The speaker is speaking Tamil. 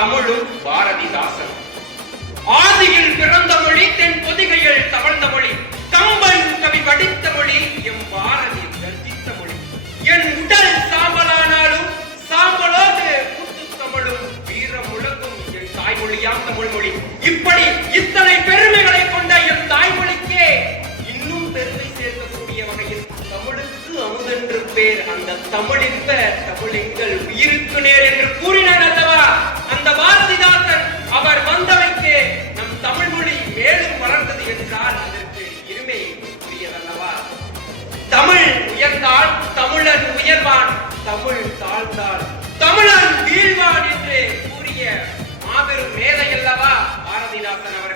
தமிழும் பாரதிதாசன். ஆதியில் பிறந்த மொழி தென் பொதிகையில் தவழ்ந்த மொழி கம்பன் கவி படித்த மொழி எம் பாரதி கர்ஜித்த மொழி. என் உடல் சாம்பலானாலும் சாம்பலோடு புத்து தமிழும் வீர முழங்கும் என் தாய்மொழியாம் தமிழ் மொழி இப்படி இத்தனை பெருமைகளை கொண்ட என் தாய்மொழிக்கே இன்னும் பெருமை சேர்க்கக்கூடிய வகையில் தமிழுக்கு அமுதென்று பேர் அந்த தமிழின்ப தமிழெங்கள் உயிருக்கு நேர் என்று கூறி என்றால் அதற்கு இருமை புரியதல்லவா தமிழ் உயர்ந்தால் தமிழன் உயர்வான் தமிழ் தாழ்ந்தால் தமிழன் வீழ்வான் என்று கூறிய மாபெரும் மேதை அல்லவா? பாரதிதாசன் அவர்